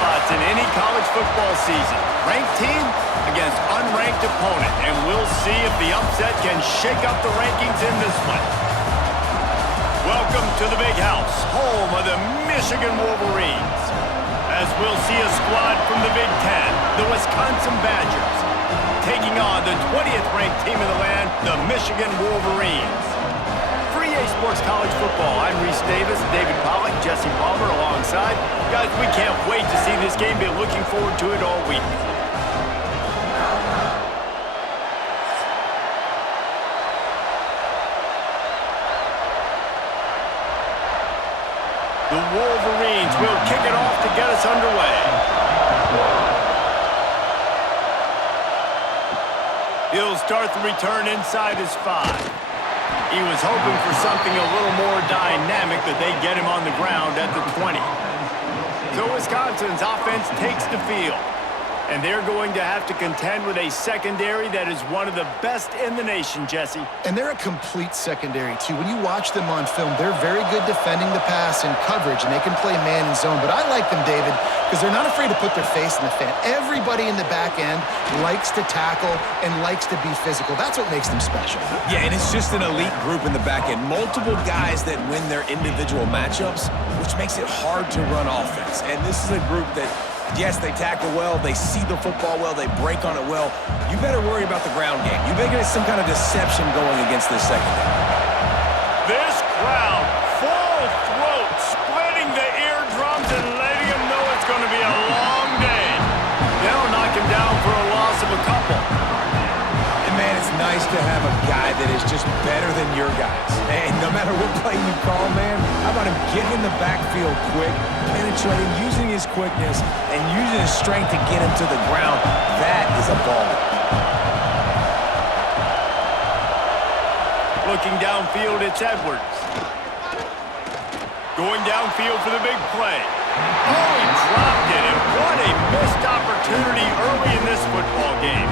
spots in any college football season. Ranked team against unranked opponent, and we'll see if the upset can shake up the rankings in this one. Welcome to the Big House, home of the Michigan Wolverines. As we'll see a squad from the Big Ten, the Wisconsin Badgers, taking on the 20th ranked team in the land, the Michigan Wolverines. For EA Sports College Football, I'm Reese Davis, David Pollack, Jesse Palmer alongside. Guys, we can't wait to see this game. Been looking forward to it all week. The Wolverines will kick it off to get us underway. He'll start the return inside his 5. He was hoping for something a little more dynamic, but they get him on the ground at the 20. So Wisconsin's offense takes the field, and they're going to have to contend with a secondary that is one of the best in the nation, Jesse. And they're a complete secondary, too. When you watch them on film, they're very good defending the pass and coverage, and they can play man and zone. But I like them, David, because they're not afraid to put their face in the fan. Everybody in the back end likes to tackle and likes to be physical. That's what makes them special. Yeah, and it's just an elite group in the back end. Multiple guys that win their individual matchups, which makes it hard to run offense. And this is a group that, yes, they tackle well, they see the football well, they break on it well. You better worry about the ground game. You better get some kind of deception going against this secondary. This crowd, full throat, splitting the eardrums and letting them know it's going to be a long day. They'll knock him down for a loss of a couple. And man, it's nice to have a guy that is just better than your guys. And no matter what play you call, man, how about him getting in the backfield quick, penetrating, using his quickness, and using his strength to get him to the ground. That is a ball. Looking downfield, it's Edwards. Going downfield for the big play. Oh, he dropped it, and what a missed opportunity early in this football game.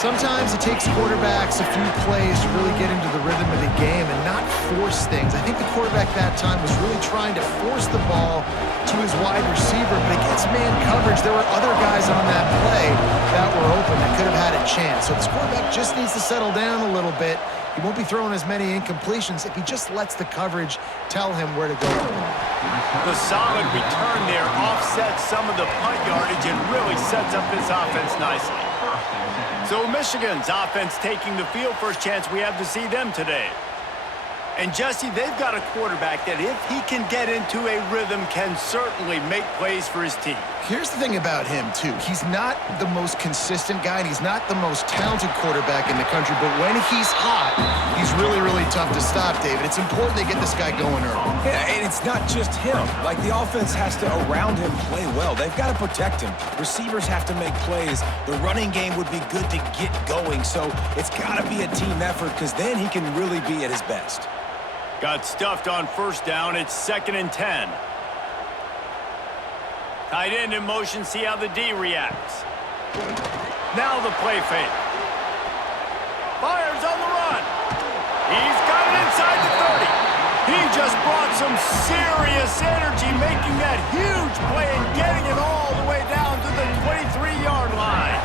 Sometimes it takes quarterbacks a few plays to really get into the rhythm of the game and not force things. I think the quarterback that time was really trying to force the ball to his wide receiver, but against man coverage, there were other guys on that play that were open that could have had a chance. So this quarterback just needs to settle down a little bit. He won't be throwing as many incompletions if he just lets the coverage tell him where to go. The solid return there offsets some of the punt yardage and really sets up this offense nicely. So Michigan's offense taking the field. First chance we have to see them today. And Jesse, they've got a quarterback that if he can get into a rhythm can certainly make plays for his team. Here's the thing about him, too. He's not the most consistent guy, and he's not the most talented quarterback in the country, but when he's hot, he's really, really tough to stop, David. It's important they get this guy going early. Yeah, and it's not just him. Like, the offense has to, around him, play well. They've got to protect him. Receivers have to make plays. The running game would be good to get going, so it's got to be a team effort because then he can really be at his best. Got stuffed on first down. It's 2nd and 10. Tight end in motion. See how the D reacts. Now the play fake. Fires on the run. He's got it inside the 30. He just brought some serious energy, making that huge play and getting it all the way down to the 23-yard line.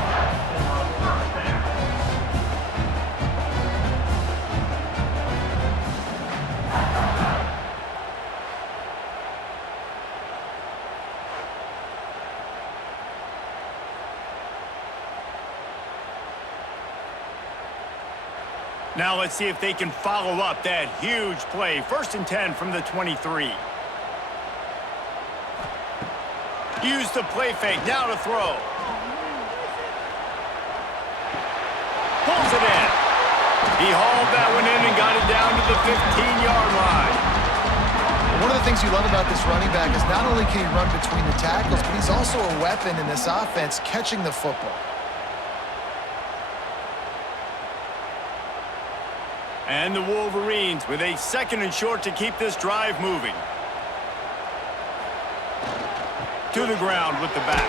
Now let's see if they can follow up that huge play. 1st and 10 from the 23. Use the play fake. Now to throw. Pulls it in. He hauled that one in and got it down to the 15-yard line. One of the things you love about this running back is not only can he run between the tackles, but he's also a weapon in this offense catching the football. And the Wolverines with a 2nd and short to keep this drive moving. To the ground with the back.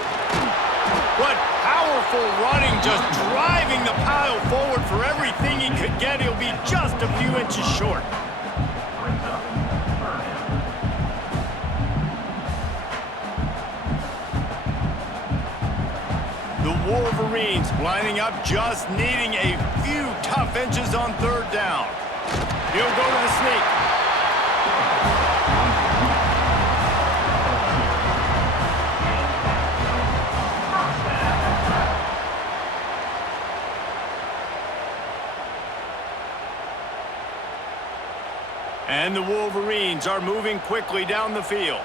What powerful running, just driving the pile forward for everything he could get. He'll be just a few inches short. Wolverines lining up, just needing a few tough inches on third down. He'll go to the sneak. And the Wolverines are moving quickly down the field.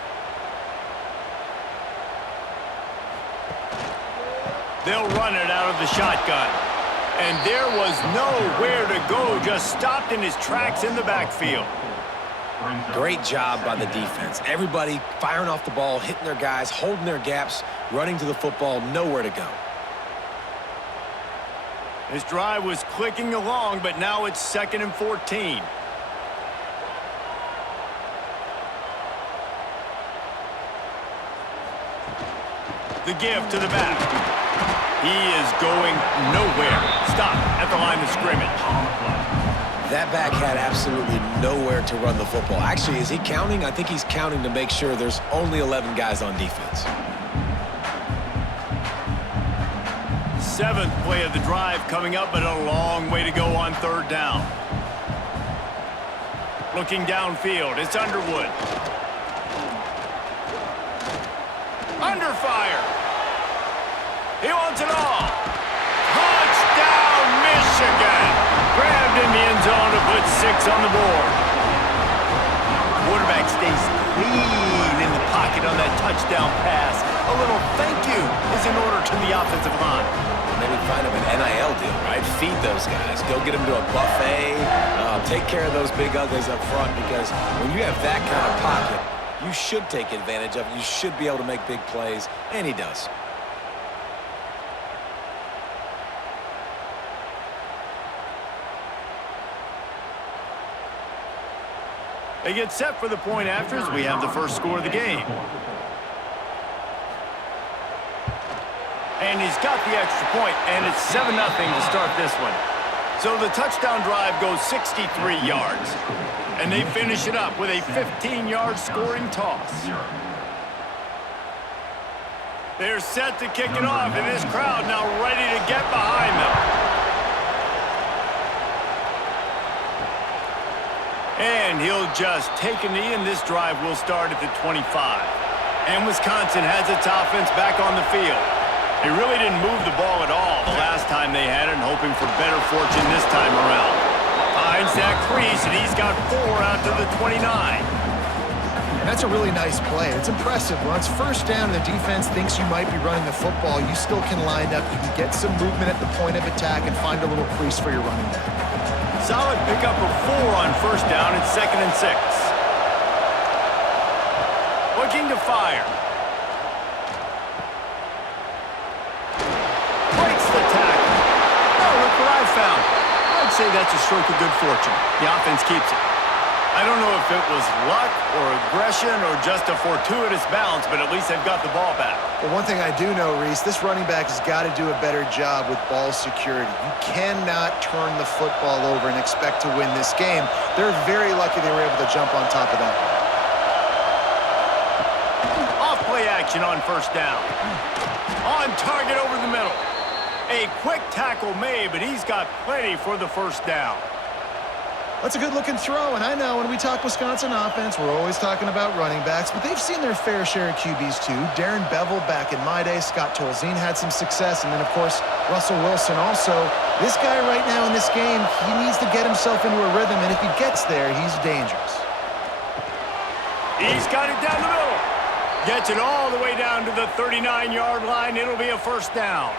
They'll run it out of the shotgun. And there was nowhere to go, just stopped in his tracks in the backfield. Great job by the defense. Everybody firing off the ball, hitting their guys, holding their gaps, running to the football, nowhere to go. This drive was clicking along, but now it's 2nd and 14. The give to the back. He is going nowhere. Stop at the line of scrimmage. That back had absolutely nowhere to run the football. Actually, is he counting? I think he's counting to make sure there's only 11 guys on defense. 7th play of the drive coming up, but a long way to go on third down. Looking downfield, it's Underwood. Under fire. He wants it all. Touchdown, Michigan. Grabbed in the end zone to put 6 on the board. Quarterback stays clean in the pocket on that touchdown pass. A little thank you is in order to the offensive line. Maybe find him an NIL deal, right? Feed those guys. Go get them to a buffet. Take care of those big uglies up front, because when you have that kind of pocket, you should take advantage of it. You should be able to make big plays, and he does. They get set for the point afters. We have the first score of the game. And he's got the extra point, and it's 7-0 to start this one. So the touchdown drive goes 63 yards. And they finish it up with a 15-yard scoring toss. They're set to kick it off, and this crowd now ready to get behind them. And he'll just take a knee, and this drive will start at the 25. And Wisconsin has its offense back on the field. They really didn't move the ball at all the last time they had it, and hoping for better fortune this time around. Finds that crease, and he's got 4 out to the 29. And that's a really nice play. It's impressive. When it's first down and the defense thinks you might be running the football, you still can line up. You can get some movement at the point of attack and find a little crease for your running back. Solid pickup of 4 on first down. It's 2nd and 6. Looking to fire. Breaks the tackle. Oh, look what I found. I'd say that's a stroke of good fortune. The offense keeps it. I don't know if it was luck or aggression or just a fortuitous bounce, but at least they've got the ball back. Well, one thing I do know, Reese, this running back has got to do a better job with ball security. You cannot turn the football over and expect to win this game. They're very lucky they were able to jump on top of that. Off play action on first down. On target over the middle. A quick tackle made, but he's got plenty for the first down. That's a good-looking throw, and I know when we talk Wisconsin offense, we're always talking about running backs, but they've seen their fair share of QBs too. Darren Bevel back in my day, Scott Tolzien had some success, and then, of course, Russell Wilson also. This guy right now in this game, he needs to get himself into a rhythm, and if he gets there, he's dangerous. He's got it down the middle. Gets it all the way down to the 39-yard line. It'll be a first down.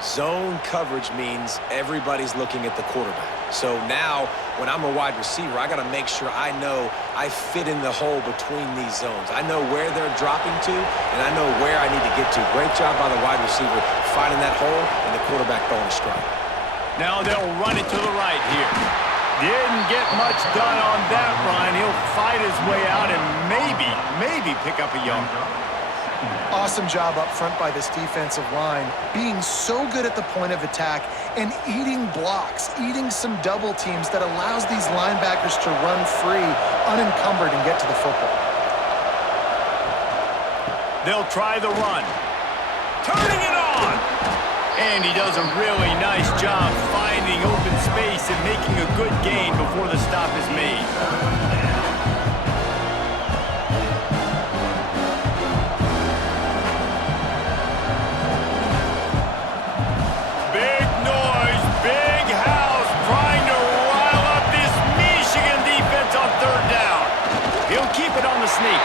Zone coverage means everybody's looking at the quarterback. So now, when I'm a wide receiver, I got to make sure I know I fit in the hole between these zones. I know where they're dropping to, and I know where I need to get to. Great job by the wide receiver finding that hole, and the quarterback throwing a strike. Now they'll run it to the right here. Didn't get much done on that run. He'll fight his way out and maybe pick up a yard. Awesome job up front by this defensive line, being so good at the point of attack and eating blocks, eating some double teams that allows these linebackers to run free, unencumbered, and get to the football. They'll try the run. Turning it on! gone. And he does a really nice job finding open space and making a good gain before the stop is made. Big noise, big house, trying to rile up this Michigan defense on third down. He'll keep it on the sneak.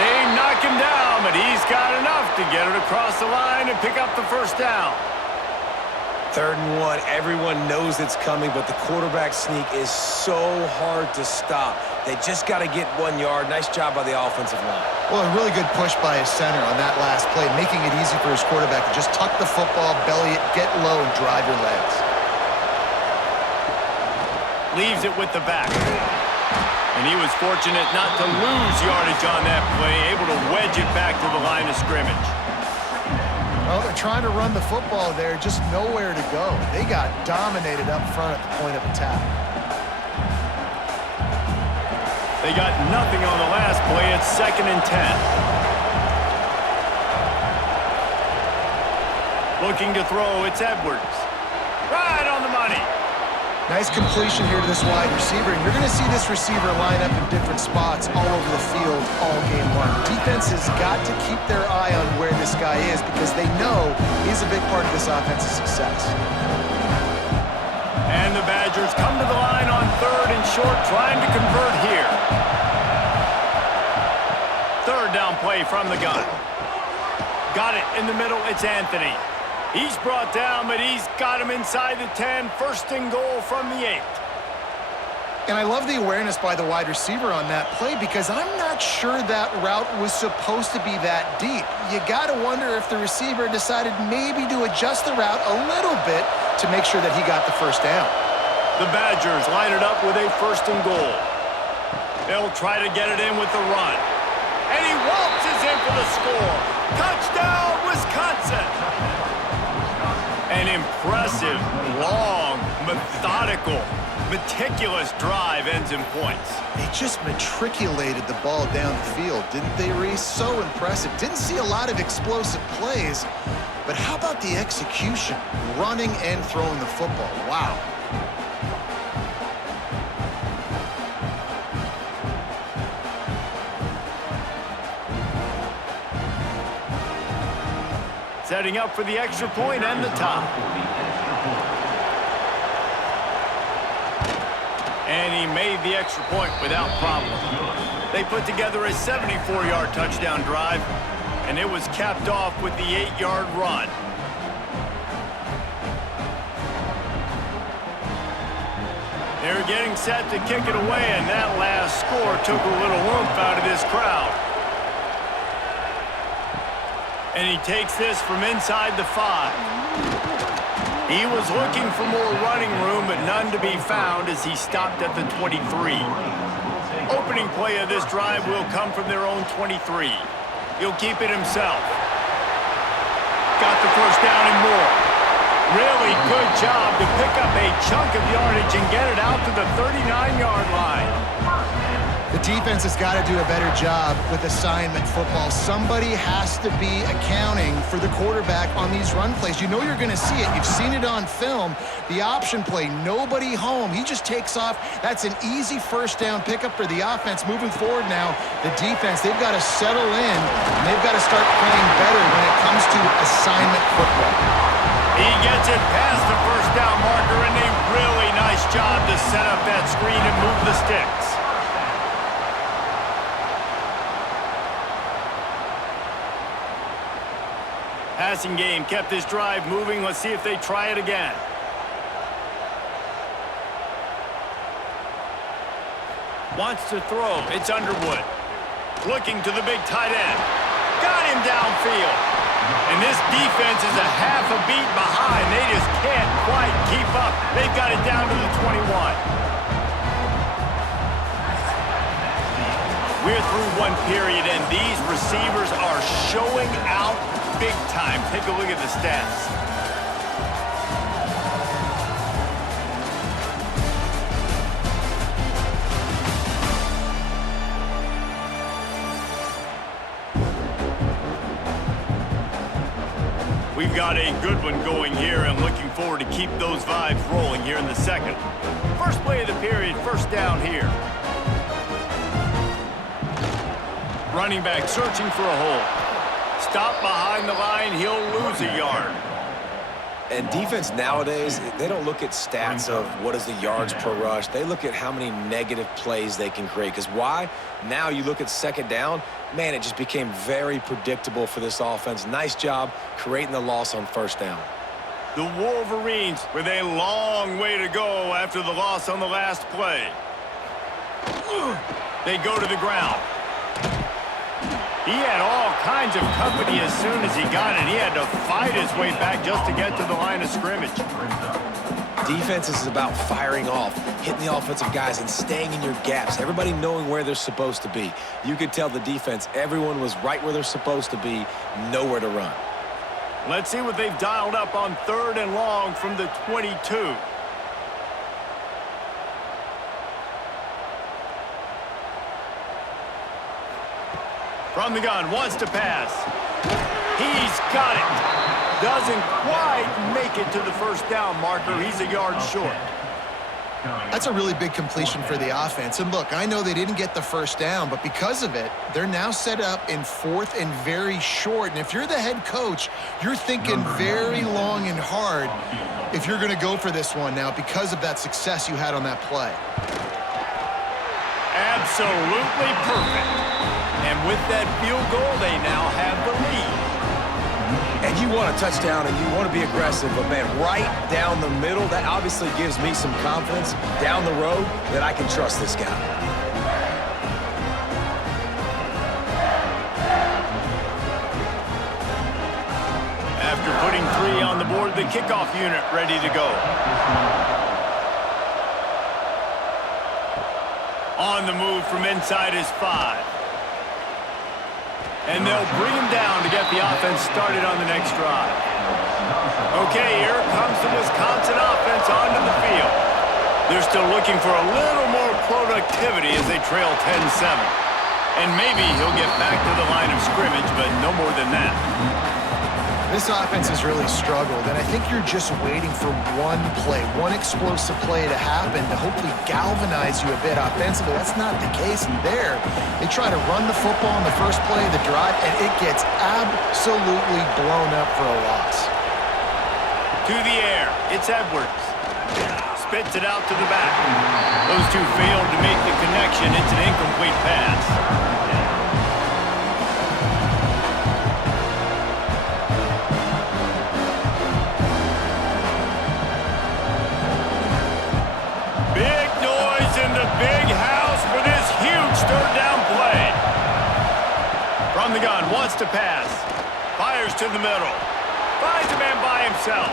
They knock him down, but he's got enough to get it across the line and pick up the first down. 3rd and 1, everyone knows it's coming, but the quarterback sneak is so hard to stop. They just got to get 1 yard. Nice job by the offensive line. Well, a really good push by his center on that last play, making it easy for his quarterback to just tuck the football, belly it, get low, and drive your legs. Leaves it with the back. And he was fortunate not to lose yardage on that play, able to wedge it back to the line of scrimmage. Well, they're trying to run the football there, just nowhere to go. They got dominated up front at the point of attack. They got nothing on the last play. It's 2nd and 10. Looking to throw, it's Edwards. Right on the money. Nice completion here to this wide receiver, and you're going to see this receiver line up in different spots all over the field all game long. Defense has got to keep their eye on where this guy is because they know he's a big part of this offense's success. And the Badgers come to the line on 3rd and short, trying to convert here. 3rd down play from the gun. Got it in the middle, it's Anthony. He's brought down, but he's got him inside the 10. 1st and goal from the 8. And I love the awareness by the wide receiver on that play because I'm not sure that route was supposed to be that deep. You got to wonder if the receiver decided maybe to adjust the route a little bit to make sure that he got the first down. The Badgers line it up with a 1st and goal. They'll try to get it in with the run. And he waltzes in for the score. Touchdown, Wisconsin! An impressive, long, methodical, meticulous drive ends in points. They just matriculated the ball down the field, didn't they, Reese? So impressive. Didn't see a lot of explosive plays, but how about the execution? Running and throwing the football. Wow. Setting up for the extra point and the top. And he made the extra point without problem. They put together a 74-yard touchdown drive, and it was capped off with the 8-yard run. They're getting set to kick it away, and that last score took a little oomph out of this crowd. And he takes this from inside the 5. He was looking for more running room, but none to be found as he stopped at the 23. Opening play of this drive will come from their own 23. He'll keep it himself. Got the first down and more. Really good job to pick up a chunk of yardage and get it out to the 39-yard line. The defense has got to do a better job with assignment football. Somebody has to be accounting for the quarterback on these run plays. You know you're going to see it. You've seen it on film. The option play, nobody home. He just takes off. That's an easy first down pickup for the offense. Moving forward now, the defense, they've got to settle in, and they've got to start playing better when it comes to assignment football. He gets it past the first down marker, and a really nice job to set up that screen and move the sticks. Passing game kept this drive moving. Let's see if they try it again. Wants to throw. It's Underwood. Looking to the big tight end. Got him downfield. And this defense is a half a beat behind. They just can't quite keep up. They've got it down to the 21. We're through one period, and these receivers are showing out big time. Take a look at the stats. We've got a good one going here and looking forward to keep those vibes rolling here in the second. First play of the period, first down here. Running back searching for a hole. Stop behind the line, he'll lose a yard. And defense nowadays, they don't look at stats of what is the yards per rush. They look at how many negative plays they can create. Because why? Now you look at second down, man, it just became very predictable for this offense. Nice job creating the loss on first down. The Wolverines with a long way to go after the loss on the last play. They go to the ground. He had all kinds of company as soon as he got it. He had to fight his way back just to get to the line of scrimmage. Defense is about firing off, hitting the offensive guys, and staying in your gaps. Everybody knowing where they're supposed to be. You could tell the defense, everyone was right where they're supposed to be, nowhere to run. Let's see what they've dialed up on 3rd and long from the 22. From the gun, wants to pass. He's got it. Doesn't quite make it to the first down marker. He's a yard short. That's a really big completion for the offense. And look, I know they didn't get the first down, but because of it, they're now set up in 4th and very short. And if you're the head coach, you're thinking very long and hard if you're going to go for this one now because of that success you had on that play. Absolutely perfect. And with that field goal, they now have the lead. And you want a touchdown and you want to be aggressive, but man, right down the middle, that obviously gives me some confidence down the road that I can trust this guy. After putting 3 on the board, the kickoff unit ready to go. On the move from inside his 5. And they'll bring him down to get the offense started on the next drive. Okay, here comes the Wisconsin offense onto the field. They're still looking for a little more productivity as they trail 10-7. And maybe he'll get back to the line of scrimmage, but no more than that. This offense has really struggled, and I think you're just waiting for one play, one explosive play to happen to hopefully galvanize you a bit offensively. That's not the case there. They try to run the football in the first play of the drive, and it gets absolutely blown up for a loss. To the air, it's Edwards. Spits it out to the back. Those two failed to make the connection. It's an incomplete pass. Big house for this huge 3rd down play. From the gun, wants to pass. Fires to the middle. Finds a man by himself.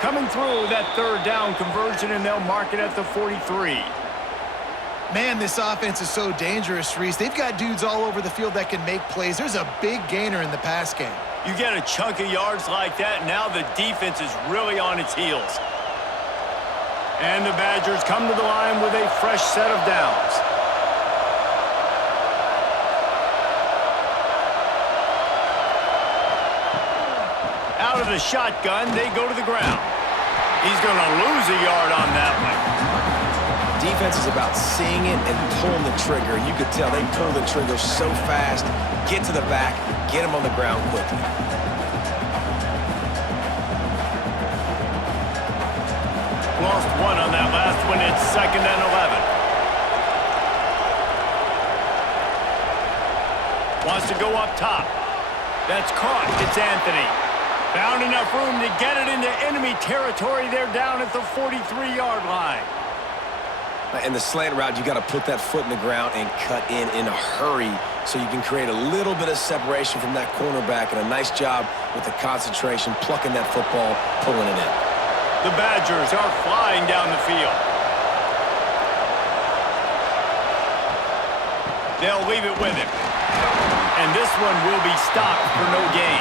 Coming through that 3rd down conversion, and they'll mark it at the 43. Man, this offense is so dangerous, Reese. They've got dudes all over the field that can make plays. There's a big gainer in the pass game. You get a chunk of yards like that, now the defense is really on its heels. And the Badgers come to the line with a fresh set of downs. Out of the shotgun, they go to the ground. He's going to lose a yard on that one. Defense is about seeing it and pulling the trigger. You could tell they pull the trigger so fast, get to the back, get him on the ground quickly. Lost 1 on that last one. It's 2nd and 11. Wants to go up top. That's caught. It's Anthony. Found enough room to get it into enemy territory. They're down at the 43-yard line. In the slant route, you got to put that foot in the ground and cut in a hurry so you can create a little bit of separation from that cornerback, and a nice job with the concentration, plucking that football, pulling it in. The Badgers are flying down the field. They'll leave it with him. And this one will be stopped for no gain.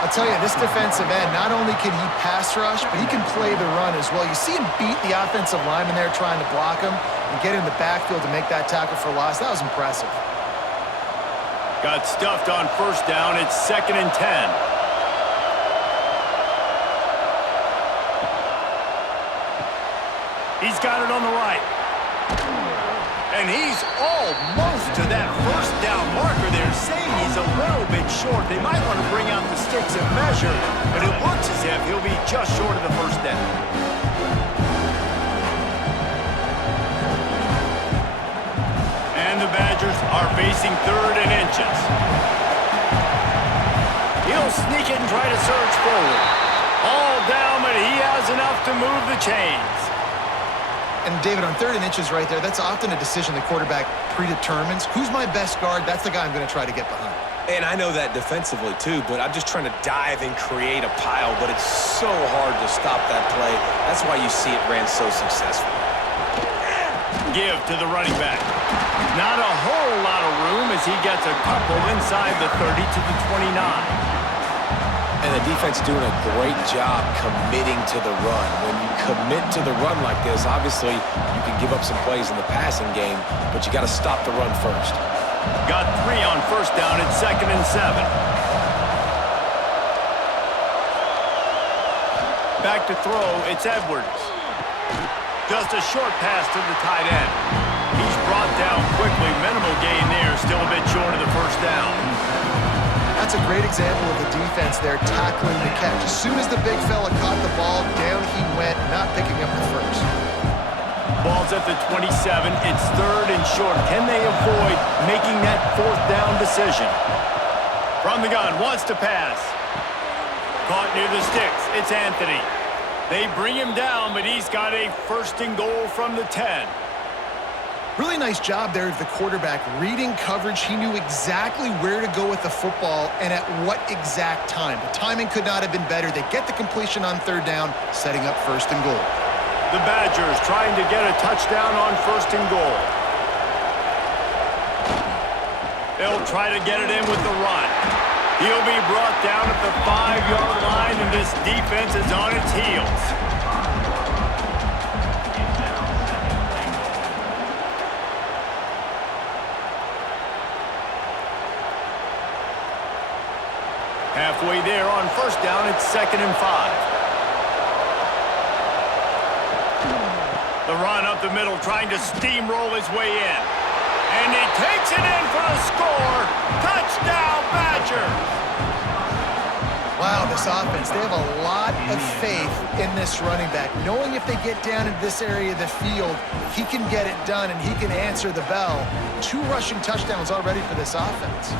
I'll tell you, this defensive end, not only can he pass rush, but he can play the run as well. You see him beat the offensive lineman there trying to block him and get in the backfield to make that tackle for loss. That was impressive. Got stuffed on first down. It's 2nd and 10. He's got it on the right. And he's almost to that first down marker. They're saying he's a little bit short. They might want to bring out the sticks and measure, but it looks as if he'll be just short of the first down. And the Badgers are facing 3rd and inches. He'll sneak it and try to surge forward. All down, but he has enough to move the chains. And David, on 3rd and inches right there, that's often a decision the quarterback predetermines. Who's my best guard? That's the guy I'm going to try to get behind. And I know that defensively too, but I'm just trying to dive and create a pile, but it's so hard to stop that play. That's why you see it ran so successfully. Give to the running back. Not a whole lot of room as he gets a couple inside the 30 to the 29. And the defense doing a great job committing to the run. When you commit to the run like this, obviously you can give up some plays in the passing game, but you got to stop the run first. Got 3 on first down at 2nd and 7. Back to throw, it's Edwards. Just a short pass to the tight end. He's brought down quickly. Minimal gain there, still a bit short of the first down. That's a great example of the defense there tackling the catch. As soon as the big fella caught the ball, down he went, not picking up the first. Ball's at the 27. It's 3rd and short. Can they avoid making that 4th down decision? From the gun, wants to pass. Caught near the sticks. It's Anthony. They bring him down, but he's got a 1st and goal from the 10. Really nice job there of the quarterback. Reading coverage, he knew exactly where to go with the football and at what exact time. The timing could not have been better. They get the completion on 3rd down, setting up 1st and goal. The Badgers trying to get a touchdown on 1st and goal. They'll try to get it in with the run. He'll be brought down at the 5-yard line, and this defense is on its heels. Halfway there on 1st down, it's 2nd and 5. The run up the middle, trying to steamroll his way in. And he takes it in for the score. Touchdown, Badgers! Wow, this offense, they have a lot of faith in this running back. Knowing if they get down into this area of the field, he can get it done and he can answer the bell. 2 rushing touchdowns already for this offense.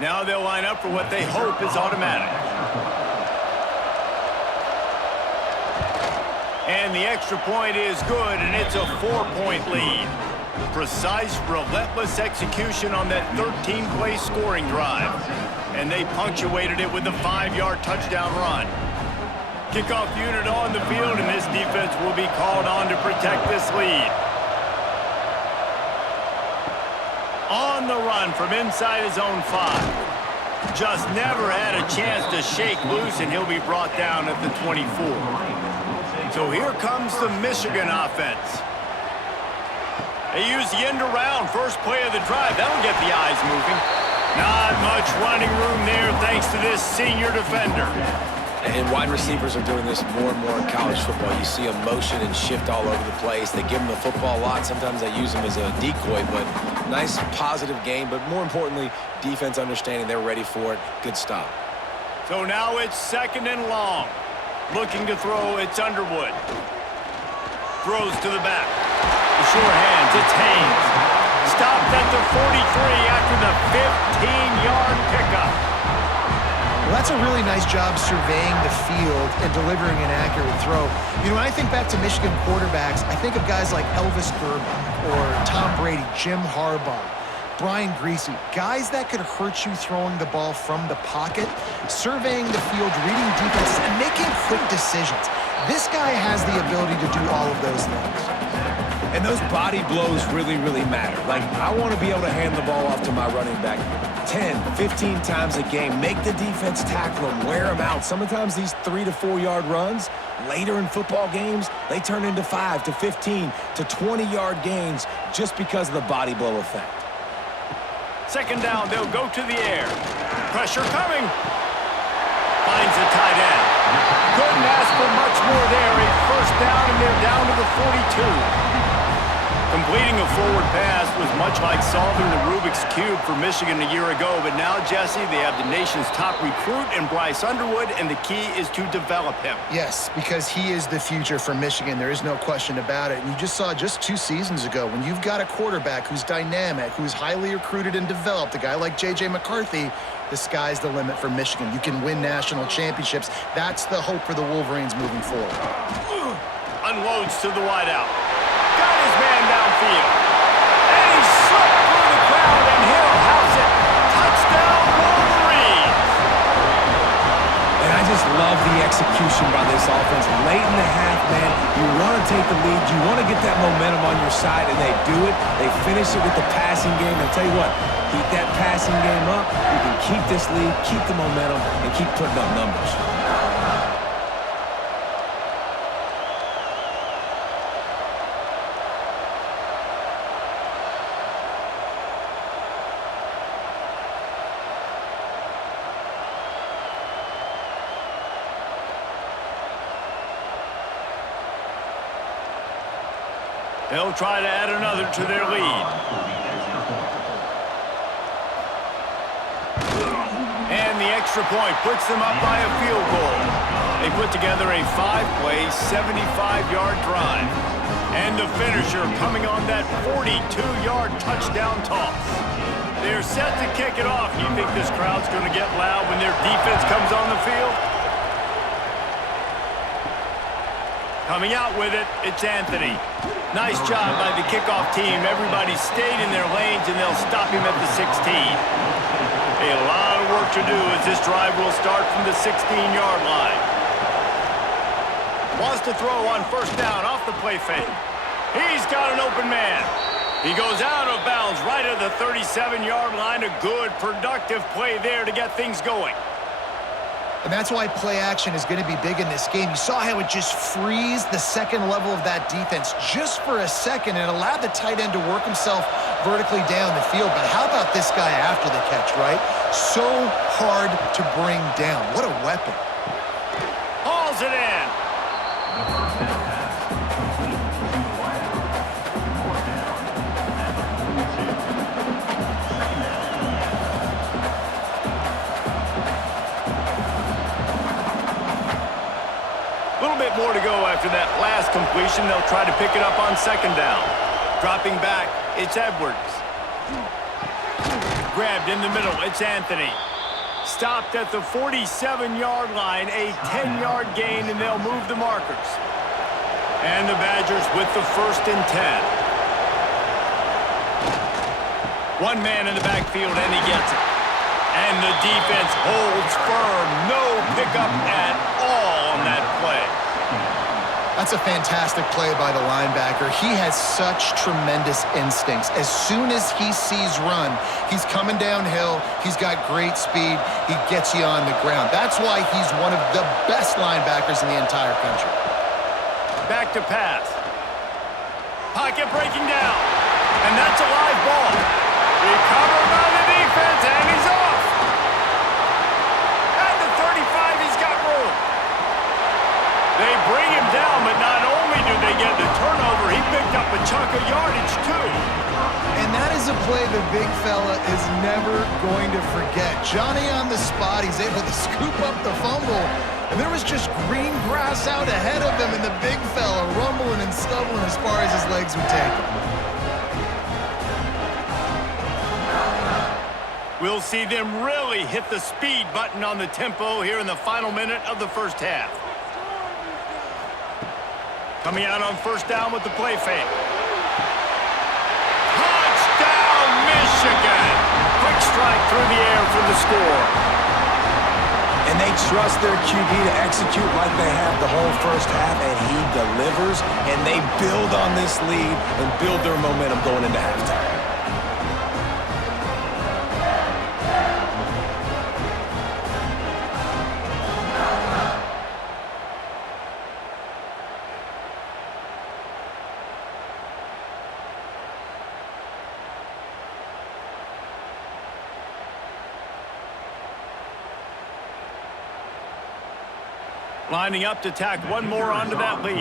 Now they'll line up for what they hope is automatic. And the extra point is good, and it's a 4-point lead. Precise, relentless execution on that 13-play scoring drive. And they punctuated it with a 5-yard touchdown run. Kickoff unit on the field, and this defense will be called on to protect this lead. On the run from inside his own 5. Just never had a chance to shake loose, and he'll be brought down at the 24. So here comes the Michigan offense. They use the end around, first play of the drive. That'll get the eyes moving. Not much running room there thanks to this senior defender. And wide receivers are doing this more and more in college football. You see them motion and shift all over the place. They give them the football a lot. Sometimes they use them as a decoy, but nice positive game. But more importantly, defense understanding they're ready for it. Good stop. So now it's 2nd and long. Looking to throw, it's Underwood. Throws to the back. The sure hands, it's Haynes. Stopped at the 43 after the 15-yard pickup. Well, that's a really nice job surveying the field and delivering an accurate throw. You know, when I think back to Michigan quarterbacks, I think of guys like Elvis Grbac or Tom Brady, Jim Harbaugh, Brian Griese, guys that could hurt you throwing the ball from the pocket, surveying the field, reading defenses, and making quick decisions. This guy has the ability to do all of those things. And those body blows really, really matter. Like, I want to be able to hand the ball off to my running back 10, 15 times a game. Make the defense tackle them, wear them out. Sometimes these 3 to 4 yard runs, later in football games, they turn into 5 to 15 to 20-yard gains just because of the body blow effect. Second down, they'll go to the air. Pressure coming. Finds the tight end. Couldn't ask for much more there. A first down, and they're down to the 42. Completing a forward pass was much like solving the Rubik's Cube for Michigan a year ago, but now, Jesse, they have the nation's top recruit in Bryce Underwood, and the key is to develop him. Yes, because he is the future for Michigan. There is no question about it. And you just saw just 2 seasons ago, when you've got a quarterback who's dynamic, who's highly recruited and developed, a guy like J.J. McCarthy, the sky's the limit for Michigan. You can win national championships. That's the hope for the Wolverines moving forward. Unloads to the wideout. Got his man downfield. And he slipped through the crowd, and he'll house it. Touchdown, Wolverines! And I just love the execution by this offense. Late in the half, man, you want to take the lead. You want to get that momentum on your side, and they do it. They finish it with the passing game. And I'll tell you what, keep that passing game up. You can keep this lead, keep the momentum, and keep putting up numbers. They'll try to add another to their lead. And the extra point puts them up by a field goal. They put together a 5-play, 75-yard drive. And the finisher coming on that 42-yard touchdown toss. They're set to kick it off. You think this crowd's going to get loud when their defense comes on the field? Coming out with it, it's Anthony. Nice job by the kickoff team. Everybody stayed in their lanes, and they'll stop him at the 16. A lot of work to do as this drive will start from the 16-yard line. Wants to throw on first down off the play fake. He's got an open man. He goes out of bounds right at the 37-yard line. A good, productive play there to get things going. And that's why play action is going to be big in this game. You saw how it just frees the second level of that defense just for a second and allowed the tight end to work himself vertically down the field. But how about this guy after the catch, right? So hard to bring down. What a weapon. Hauls it in. A little bit more to go after that last completion. They'll try to pick it up on second down. Dropping back, it's Edwards. Grabbed in the middle, it's Anthony. Stopped at the 47-yard line, a 10-yard gain, and they'll move the markers. And the Badgers with the 1st and 10. One man in the backfield, and he gets it. And the defense holds firm. No pickup at all on that play. That's a fantastic play by the linebacker. He has such tremendous instincts. As soon as he sees run, he's coming downhill. He's got great speed. He gets you on the ground. That's why he's one of the best linebackers in the entire country. Back to pass. Pocket breaking down. And that's a live ball. Recovered by the defense, and he's off. At the 35, he's got room. They bring him down, but not only do they get the turnover, he picked up a chunk of yardage, too. And that is a play the big fella is never going to forget. Johnny on the spot, he's able to scoop up the fumble, and there was just green grass out ahead of him, and the big fella rumbling and stumbling as far as his legs would take him. We'll see them really hit the speed button on the tempo here in the final minute of the first half. Coming out on first down with the play fake. Touchdown, Michigan! Quick strike through the air for the score. And they trust their QB to execute like they have the whole first half, and he delivers, and they build on this lead and build their momentum going into halftime. Lining up to tack one more onto that lead.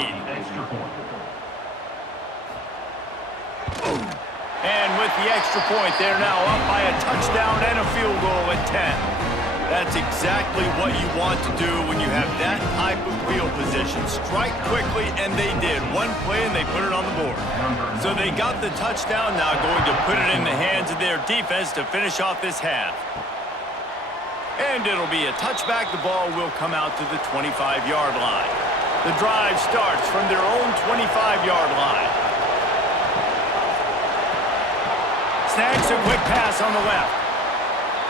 And with the extra point, they're now up by a touchdown and a field goal at 10. That's exactly what you want to do when you have that type of field position. Strike quickly, and they did. One play, and they put it on the board. So they got the touchdown, now going to put it in the hands of their defense to finish off this half. And it'll be a touchback. The ball will come out to the 25-yard line. The drive starts from their own 25-yard line. Snags a quick pass on the left.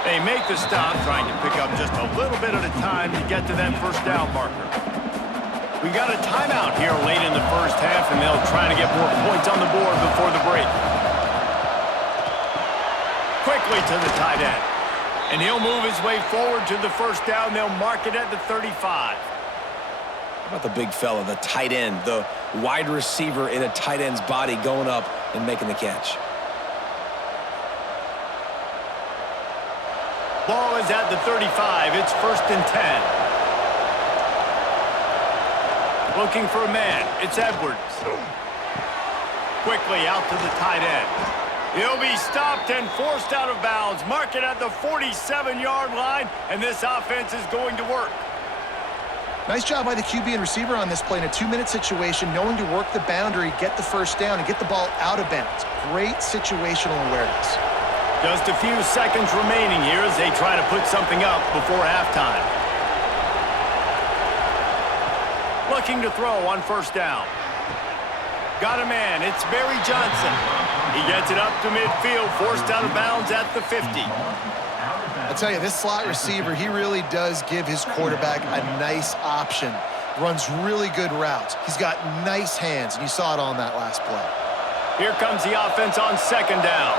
They make the stop, trying to pick up just a little bit at a time to get to that first down marker. We got a timeout here late in the first half, and they'll try to get more points on the board before the break. Quickly to the tight end. And he'll move his way forward to the first down. They'll mark it at the 35. How about the big fella, the tight end, the wide receiver in a tight end's body going up and making the catch? Ball is at the 35. It's 1st and 10. Looking for a man. It's Edwards. Quickly out to the tight end. He'll be stopped and forced out of bounds. Mark it at the 47-yard line, and this offense is going to work. Nice job by the QB and receiver on this play in a 2-minute situation, knowing to work the boundary, get the first down, and get the ball out of bounds. Great situational awareness. Just a few seconds remaining here as they try to put something up before halftime. Looking to throw on first down. Got a man. It's Barry Johnson. He gets it up to midfield, forced out of bounds at the 50. I'll tell you, this slot receiver, he really does give his quarterback a nice option. Runs really good routes. He's got nice hands, and you saw it on that last play. Here comes the offense on second down.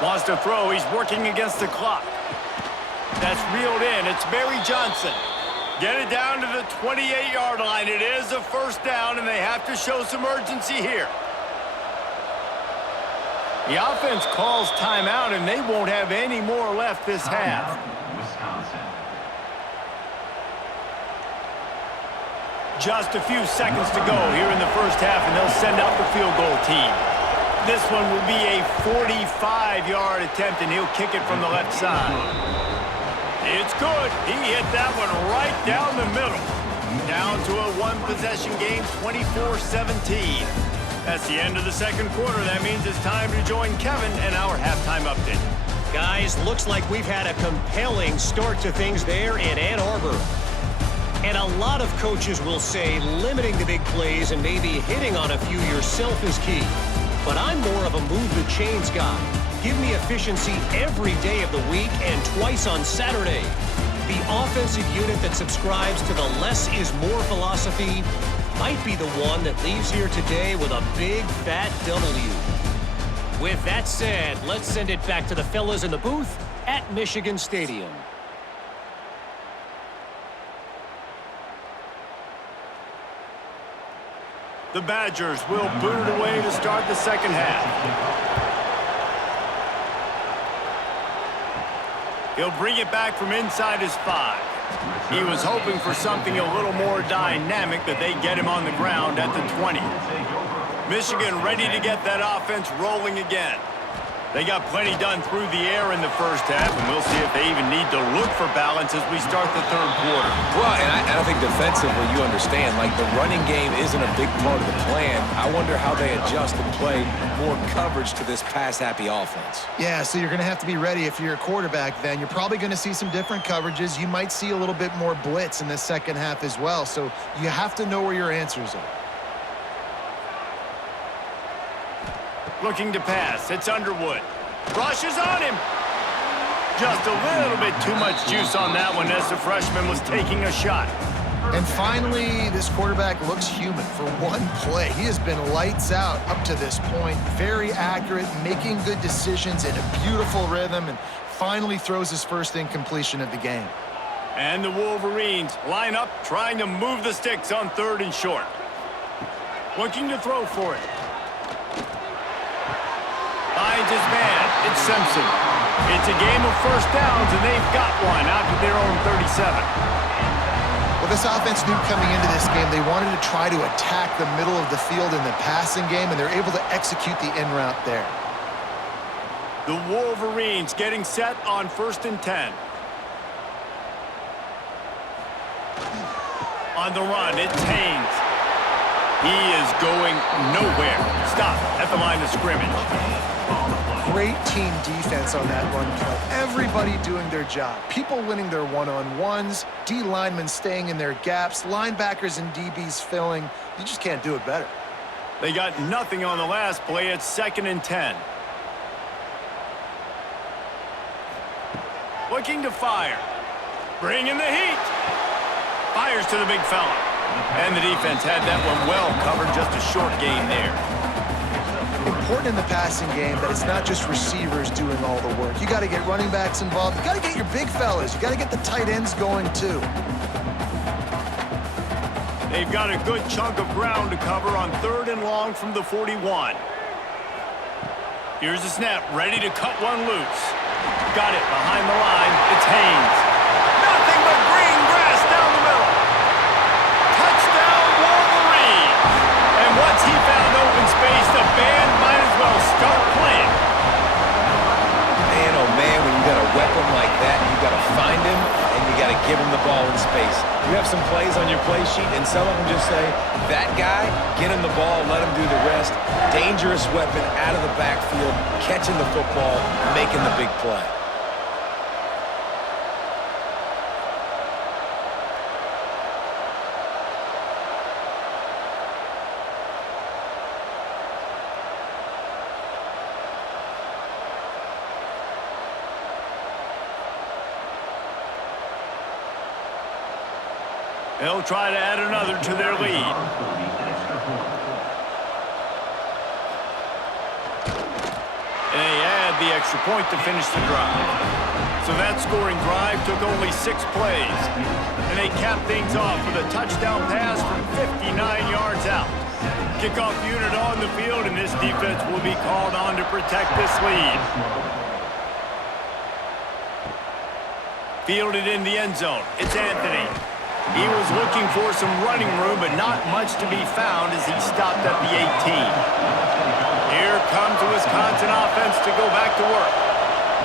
Wants to throw. He's working against the clock. That's reeled in. It's Barry Johnson. Get it down to the 28-yard line. It is a first down, and they have to show some urgency here. The offense calls timeout, and they won't have any more left this half. Just a few seconds to go here in the first half, and they'll send out the field goal team. This one will be a 45-yard attempt, and he'll kick it from the left side. It's good. He hit that one right down the middle. Down to a one-possession game, 24-17. That's the end of the second quarter. That means it's time to join Kevin and our halftime update. Guys, looks like we've had a compelling start to things there in Ann Arbor. And a lot of coaches will say limiting the big plays and maybe hitting on a few yourself is key. But I'm more of a move the chains guy. Give me efficiency every day of the week and twice on Saturday. The offensive unit that subscribes to the less is more philosophy might be the one that leaves here today with a big fat W. With that said, let's send it back to the fellas in the booth at Michigan Stadium. The Badgers will boot it away to start the second half. He'll bring it back from inside his 5. He was hoping for something a little more dynamic, but they get him on the ground at the 20. Michigan ready to get that offense rolling again. They got plenty done through the air in the first half, and we'll see if they even need to look for balance as we start the third quarter. Well, and I think defensively, you understand, like the running game isn't a big part of the plan. I wonder how they adjust and play more coverage to this pass-happy offense. Yeah, so you're going to have to be ready if you're a quarterback then. You're probably going to see some different coverages. You might see a little bit more blitz in the second half as well, so you have to know where your answers are. Looking to pass. It's Underwood. Rushes on him. Just a little bit too much juice on that one as the freshman was taking a shot. And finally, this quarterback looks human for one play. He has been lights out up to this point. Very accurate, making good decisions in a beautiful rhythm, and finally throws his first incompletion of the game. And the Wolverines line up, trying to move the sticks on 3rd and short. Looking to throw for it. Finds his man. It's Simpson. It's a game of first downs, and they've got one out to their own 37. Well, this offense knew coming into this game they wanted to try to attack the middle of the field in the passing game, and they're able to execute the in route there. The Wolverines getting set on 1st and 10. On the run, it's Haynes. He is going nowhere. Stop at the line of scrimmage. Great team defense on that run play. Everybody doing their job. People winning their one-on-ones, D linemen staying in their gaps, linebackers and DBs filling. You just can't do it better. They got nothing on the last play. It's 2nd and 10. Looking to fire. Bringing the heat. Fires to the big fella. And the defense had that one well covered. Just a short gain there. Important in the passing game that it's not just receivers doing all the work. You got to get running backs involved. You got to get your big fellas. You got to get the tight ends going too. They've got a good chunk of ground to cover on 3rd and long from the 41. Here's the snap, ready to cut one loose. Got it behind the line. It's Haynes. Nothing but green grass down the middle. Touchdown Wolverines. And once he found open space, the band might as well start playing. Man, oh man, when you got a weapon like that, you got to find him and you got to give him the ball in space. You have some plays on your play sheet, and some of them just say, that guy, get him the ball, let him do the rest. Dangerous weapon out of the backfield, catching the football, making the big play. They'll try to add another to their lead. And they add the extra point to finish the drive. So that scoring drive took only 6 plays. And they capped things off with a touchdown pass from 59 yards out. Kickoff unit on the field, and this defense will be called on to protect this lead. Fielded in the end zone. It's Anthony. He was looking for some running room, but not much to be found as he stopped at the 18. Here comes the Wisconsin offense to go back to work.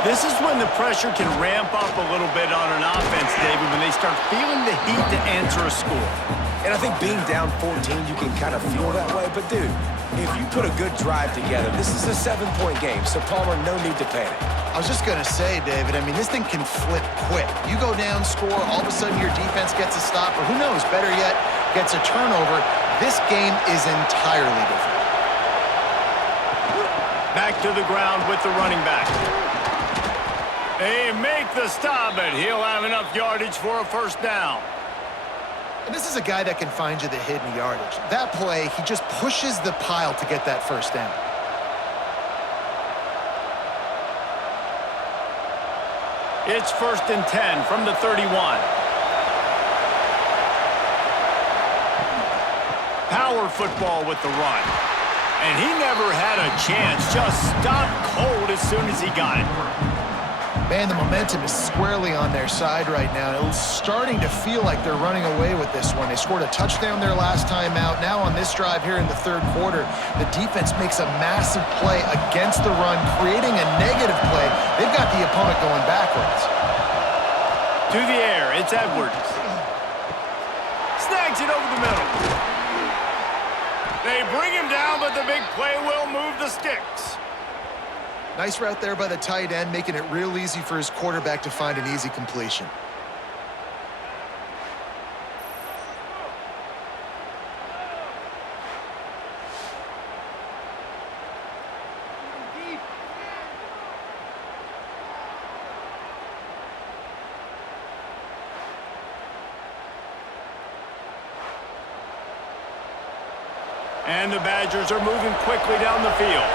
This is when the pressure can ramp up a little bit on an offense, David, when they start feeling the heat to answer a score. And I think being down 14, you can kind of feel that way. But, dude, if you put a good drive together, this is a 7-point game, so Palmer, no need to panic. I was just going to say, David, I mean, this thing can flip quick. You go down, score, all of a sudden your defense gets a stop, or who knows, better yet, gets a turnover. This game is entirely different. Back to the ground with the running back. They make the stop, but he'll have enough yardage for a first down. And this is a guy that can find you the hidden yardage. That play, he just pushes the pile to get that first down. It's 1st and 10 from the 31. Power football with the run. And he never had a chance. Just stopped cold as soon as he got it. Man, the momentum is squarely on their side right now. It's starting to feel like they're running away with this one. They scored a touchdown their last time out. Now on this drive here in the 3rd quarter, the defense makes a massive play against the run, creating a negative play. They've got the opponent going backwards. To the air, it's Edwards. Snags it over the middle. They bring him down, but the big play will move the sticks. Nice route there by the tight end, making it real easy for his quarterback to find an easy completion. And the Badgers are moving quickly down the field.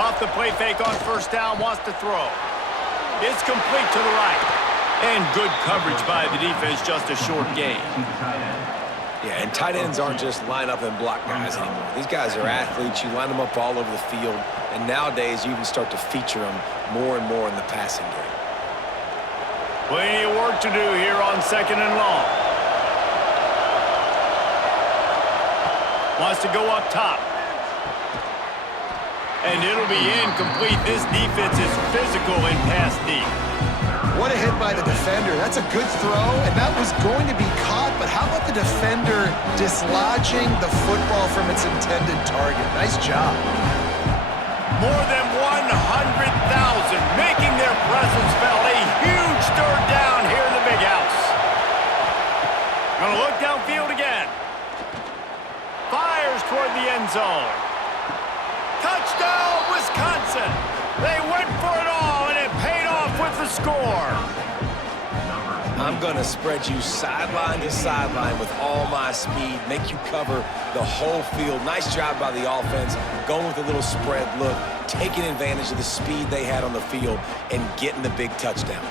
Off the play fake on first down, wants to throw. It's complete to the right. And good coverage by the defense, just a short gain. Yeah, and tight ends aren't just line up and block guys anymore. These guys are athletes. You line them up all over the field. And nowadays, you can start to feature them more and more in the passing game. Plenty of work to do here on 2nd and long. Wants to go up top. And it'll be incomplete. This defense is physical and pass deep. What a hit by the defender. That's a good throw, and that was going to be caught, but how about the defender dislodging the football from its intended target? Nice job. More than 100,000 making their presence felt. A huge third down here in the big house. Gonna look downfield again. Fires toward the end zone. Touchdown, Wisconsin! They went for it all, and it paid off with the score. I'm going to spread you sideline to sideline with all my speed, make you cover the whole field. Nice job by the offense, going with a little spread look, taking advantage of the speed they had on the field, and getting the big touchdown.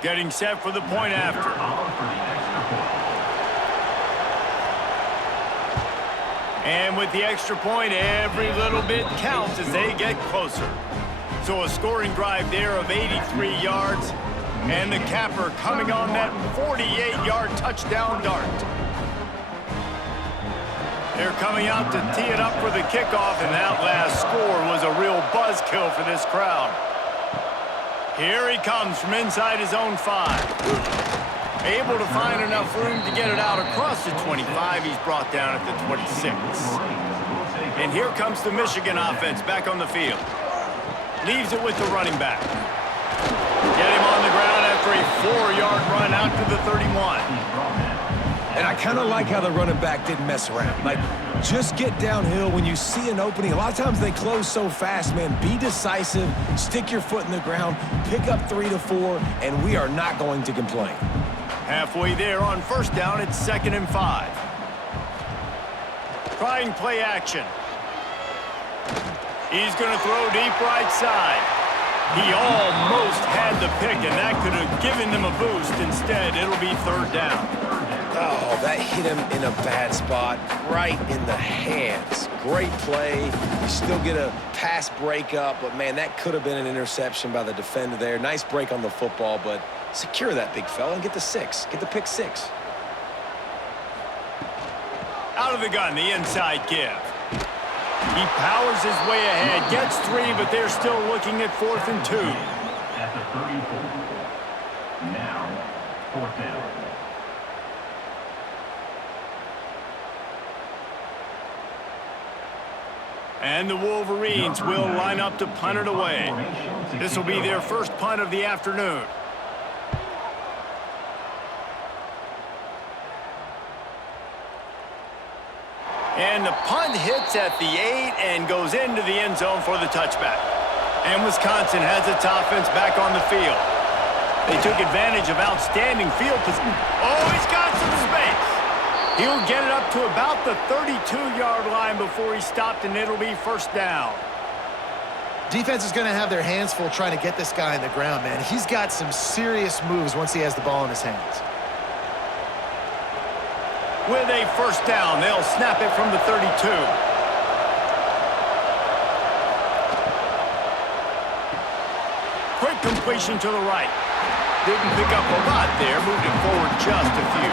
Getting set for the point after. And with the extra point, every little bit counts as they get closer. So a scoring drive there of 83 yards, and the capper coming on that 48-yard touchdown dart. They're coming out to tee it up for the kickoff, and that last score was a real buzzkill for this crowd. Here he comes from inside his own 5. Able to find enough room to get it out across the 25. He's brought down at the 26. And here comes the Michigan offense back on the field. Leaves it with the running back. Get him on the ground after a 4-yard run out to the 31. And I kind of like how the running back didn't mess around. Like, just get downhill when you see an opening. A lot of times they close so fast, man. Be decisive, stick your foot in the ground, pick up 3 to 4, and we are not going to complain. Halfway there on first down, it's 2nd and 5. Trying play action. He's going to throw deep right side. He almost had the pick, and that could have given them a boost. Instead, it'll be 3rd down. Oh, that hit him in a bad spot, right in the hands. Great play. You still get a pass breakup, but, man, that could have been an interception by the defender there. Nice break on the football, but secure that big fella and get the 6. Get the pick 6. Out of the gun, the inside give. He powers his way ahead, gets 3, but they're still looking at 4th and 2. At the 34. Now, 4th down. And the Wolverines will line up to punt it away. This will be their first punt of the afternoon. And the punt hits at the 8 and goes into the end zone for the touchback. And Wisconsin has its offense back on the field. They took advantage of outstanding field position. Oh, he's got some space. He'll get it up to about the 32-yard line before he stopped, and it'll be 1st down. Defense is going to have their hands full trying to get this guy on the ground, man. He's got some serious moves once he has the ball in his hands. With a 1st down, they'll snap it from the 32. Quick completion to the right. Didn't pick up a lot there, moved it forward just a few.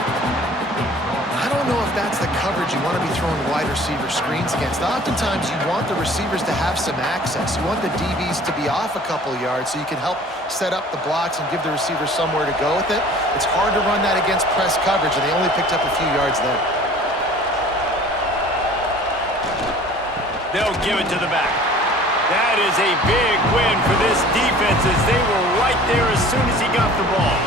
I don't know if that's the coverage you want to be throwing wide receiver screens against. Oftentimes, you want the receivers to have some access. You want the DBs to be off a couple of yards so you can help set up the blocks and give the receivers somewhere to go with it. It's hard to run that against press coverage, and they only picked up a few yards there. They'll give it to the back. That is a big win for this defense as they were right there as soon as he got the ball.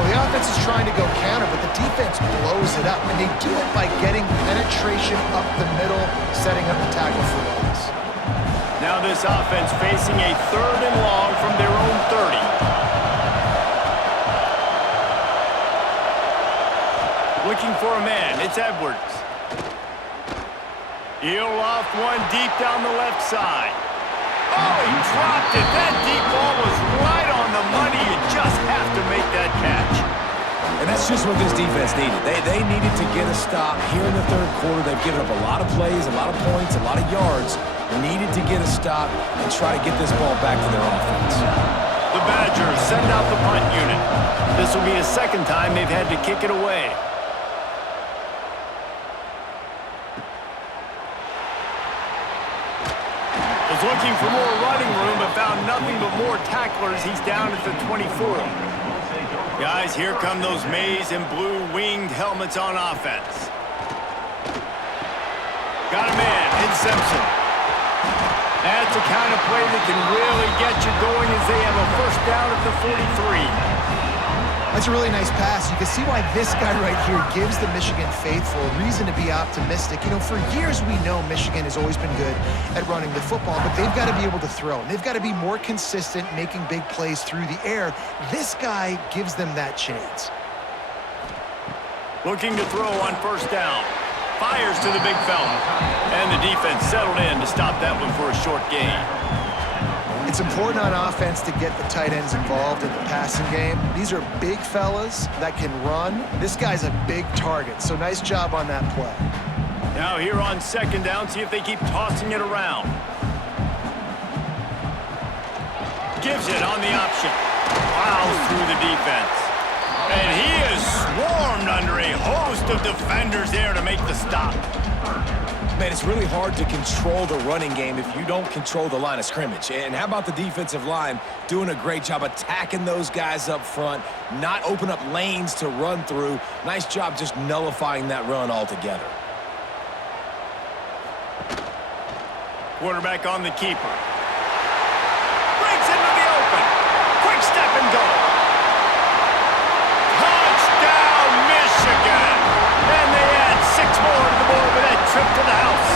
Well, the offense is trying to go counter, but the defense blows it up, and they do it by getting penetration up the middle, setting up the tackle for loss. Now this offense facing a 3rd and long from their own 30. Looking for a man, it's Edwards. He'll off one deep down the left side. Oh, he dropped it. That deep ball was right on the money. You just have to make that catch. And that's just what this defense needed. They needed to get a stop here in the 3rd quarter. They've given up a lot of plays, a lot of points, a lot of yards. Needed to get a stop and try to get this ball back to their offense. The Badgers send out the punt unit. This will be the 2nd time they've had to kick it away. Was looking for more running room, but found nothing but more tacklers. He's down at the 24. Guys, here come those maize and blue winged helmets on offense. Got a man, it's Simpson. That's the kind of play that can really get you going as they have a 1st down at the 43. That's a really nice pass. You can see why this guy right here gives the Michigan faithful a reason to be optimistic. You know, for years we know Michigan has always been good at running the football, but they've got to be able to throw. And they've got to be more consistent making big plays through the air. This guy gives them that chance. Looking to throw on 1st down. Fires to the big fella. And the defense settled in to stop that one for a short gain. It's important on offense to get the tight ends involved in the passing game. These are big fellas that can run. This guy's a big target, so nice job on that play. Now here on 2nd down, see if they keep tossing it around. Gives it on the option. Plows through the defense. And he is swarmed under a host of defenders there to make the stop. Man, it's really hard to control the running game if you don't control the line of scrimmage. And how about the defensive line doing a great job attacking those guys up front, not open up lanes to run through. Nice job just nullifying that run altogether. Quarterback on the keeper. Breaks into the open. Quick step and go. Touchdown, Michigan! And they add 6 more to the board with that trip to the house.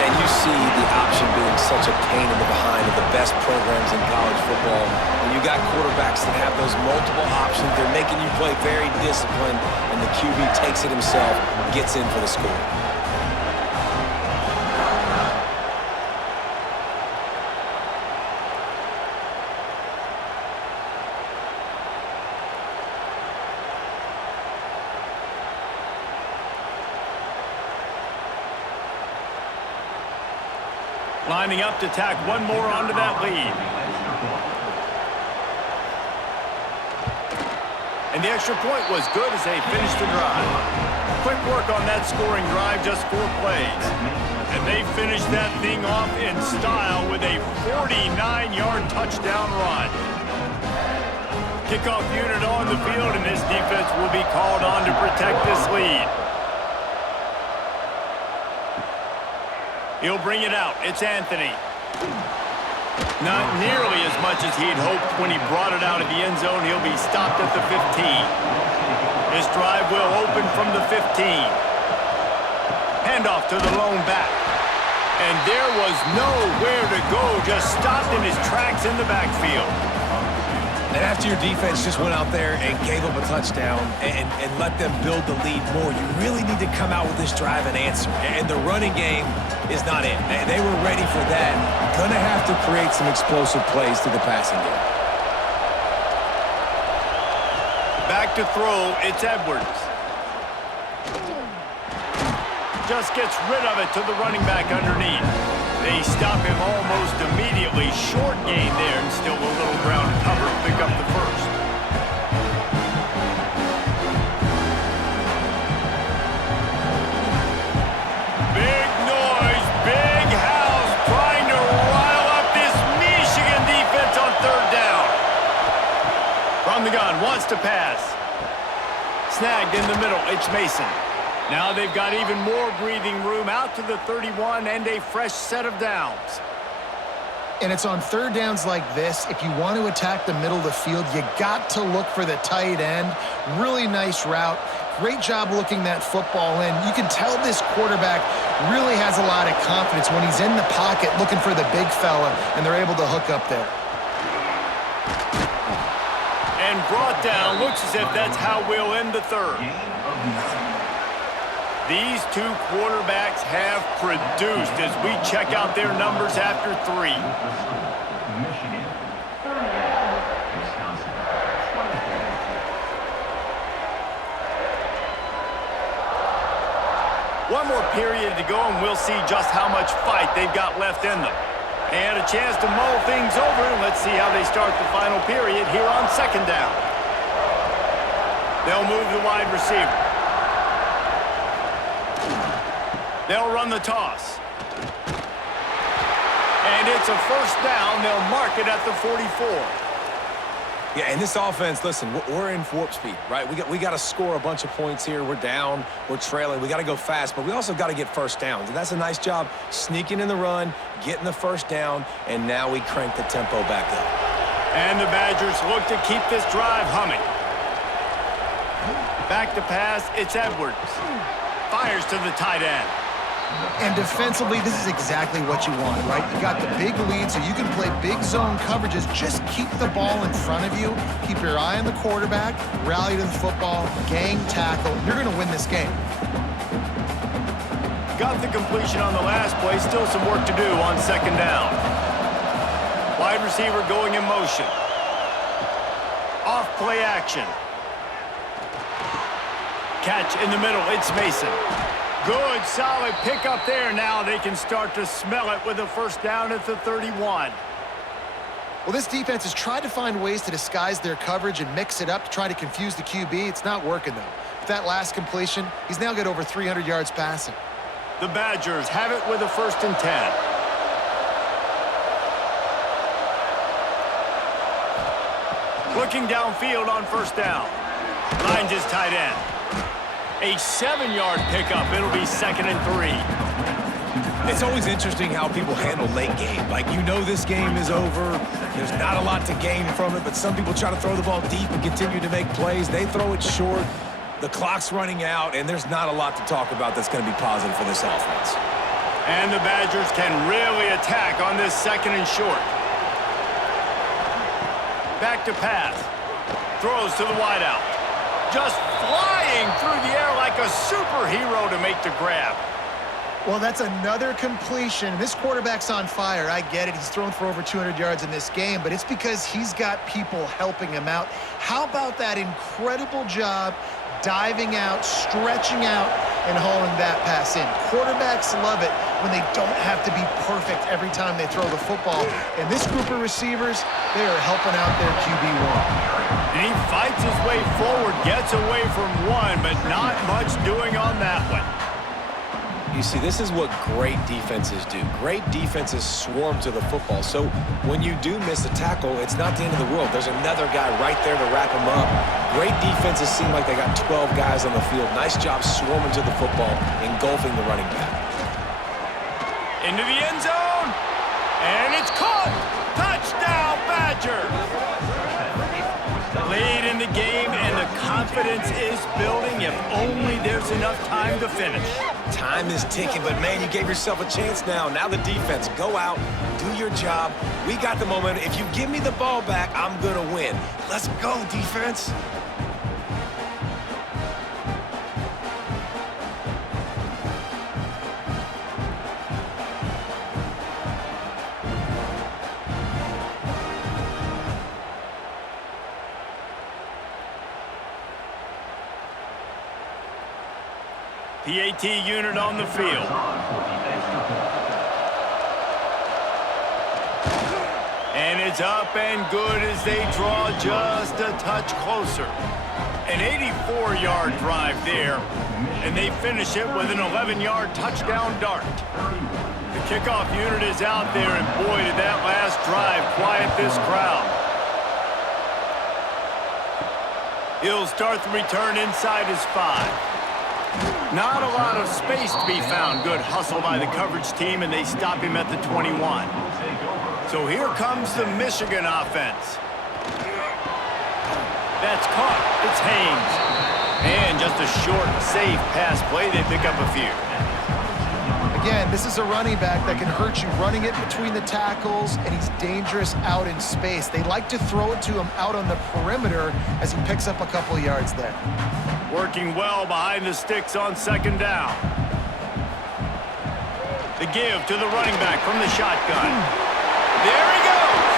And you see the option being such a pain in the behind of the best programs in college football. When you got quarterbacks that have those multiple options, they're making you play very disciplined, and the QB takes it himself, gets in for the score. Lining up to tack one more onto that lead. And the extra point was good as they finished the drive. Quick work on that scoring drive, just 4 plays. And they finished that thing off in style with a 49-yard touchdown run. Kickoff unit on the field, and this defense will be called on to protect this lead. He'll bring it out. It's Anthony. Not nearly as much as he'd hoped when he brought it out of the end zone. He'll be stopped at the 15. This drive will open from the 15. Handoff to the lone back. And there was nowhere to go. Just stopped in his tracks in the backfield. And after your defense just went out there and gave up a touchdown and let them build the lead more, you really need to come out with this drive and answer. And the running game is not it. They were ready for that. Gonna have to create some explosive plays to the passing game. Back to throw, it's Edwards. Just gets rid of it to the running back underneath. They stop him almost immediately. Short gain there, and still a little ground to cover and pick up the first. Big noise, big house, trying to rile up this Michigan defense on 3rd down. From the gun, wants to pass. Snagged in the middle, it's Mason. Now they've got even more breathing room out to the 31 and a fresh set of downs. And it's on third downs like this. If you want to attack the middle of the field, you got to look for the tight end. Really nice route. Great job looking that football in. You can tell this quarterback really has a lot of confidence when he's in the pocket looking for the big fella, and they're able to hook up there. And brought down. Looks as if that's how we'll end the third. These two quarterbacks have produced as we check out their numbers after 3. Michigan. Wisconsin. One more period to go, and we'll see just how much fight they've got left in them. And a chance to mull things over, and let's see how they start the final period here on second down. They'll move the wide receiver. They'll run the toss. And it's a first down. They'll mark it at the 44. Yeah, and this offense, listen, we're in warp speed, right? We got to score a bunch of points here. We're down. We're trailing. We got to go fast, but we also got to get first downs. And that's a nice job sneaking in the run, getting the first down, and now we crank the tempo back up. And the Badgers look to keep this drive humming. Back to pass, it's Edwards. Fires to the tight end. And defensively, this is exactly what you want, right? You got the big lead, so you can play big zone coverages. Just keep the ball in front of you. Keep your eye on the quarterback. Rally to the football. Gang tackle. You're going to win this game. Got the completion on the last play. Still some work to do on second down. Wide receiver going in motion. Off play action. Catch in the middle. It's Mason. Good, solid pickup there. Now they can start to smell it with a first down at the 31. Well, this defense has tried to find ways to disguise their coverage and mix it up to try to confuse the QB. It's not working, though. With that last completion, he's now got over 300 yards passing. The Badgers have it with a 1st and 10. Looking downfield on first down. Lines his tight end. A 7-yard pickup. It'll be 2nd and 3. It's always interesting how people handle late game. Like, you know this game is over. There's not a lot to gain from it, but some people try to throw the ball deep and continue to make plays. They throw it short. The clock's running out, and there's not a lot to talk about that's going to be positive for this offense. And the Badgers can really attack on this 2nd and short. Back to pass. Throws to the wideout. Just flying through the air like a superhero to make the grab. Well, that's another completion. This quarterback's on fire. I get it. He's thrown for over 200 yards in this game, but it's because he's got people helping him out. How about that incredible job diving out, stretching out, and hauling that pass in? Quarterbacks love it when they don't have to be perfect every time they throw the football. And this group of receivers, they are helping out their QB1. And he fights his way forward, gets away from one, but not much doing on that one. You see, this is what great defenses do. Great defenses swarm to the football. So when you do miss a tackle, it's not the end of the world. There's another guy right there to wrap him up. Great defenses seem like they got 12 guys on the field. Nice job swarming to the football, engulfing the running back. Into the end zone, and it's caught. Touchdown, Badgers. Late in the game, and the confidence is building if only there's enough time to finish. Time is ticking, but man, you gave yourself a chance now. Now the defense, go out, do your job. We got the momentum. If you give me the ball back, I'm going to win. Let's go, defense. PAT unit on the field. And it's up and good as they draw just a touch closer. An 84-yard drive there, and they finish it with an 11-yard touchdown dart. The kickoff unit is out there, and boy, did that last drive quiet this crowd. He'll start the return inside his 5. Not a lot of space to be found. Good hustle by the coverage team, and they stop him at the 21. So here comes the Michigan offense. That's caught. It's Haynes. And just a short, safe pass play. They pick up a few. Again, this is a running back that can hurt you running it between the tackles, and he's dangerous out in space. They like to throw it to him out on the perimeter as he picks up a couple of yards there. Working well behind the sticks on second down. The give to the running back from the shotgun. There he goes.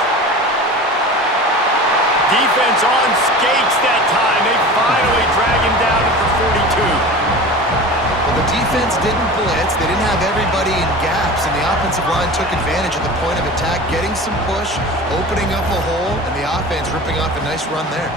Defense on skates that time. They finally drag him down at the 42. Well, the defense didn't blitz. They didn't have everybody in gaps, and the offensive line took advantage of the point of attack, getting some push, opening up a hole, and the offense ripping off a nice run there.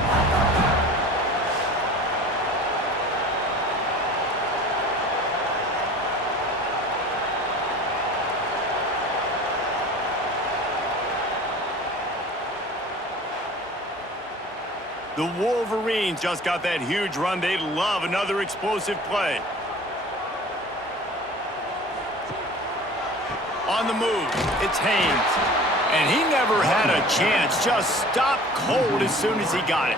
The Wolverines just got that huge run. They'd love another explosive play. On the move, it's Haynes. And he never had a chance. Just stopped cold as soon as he got it.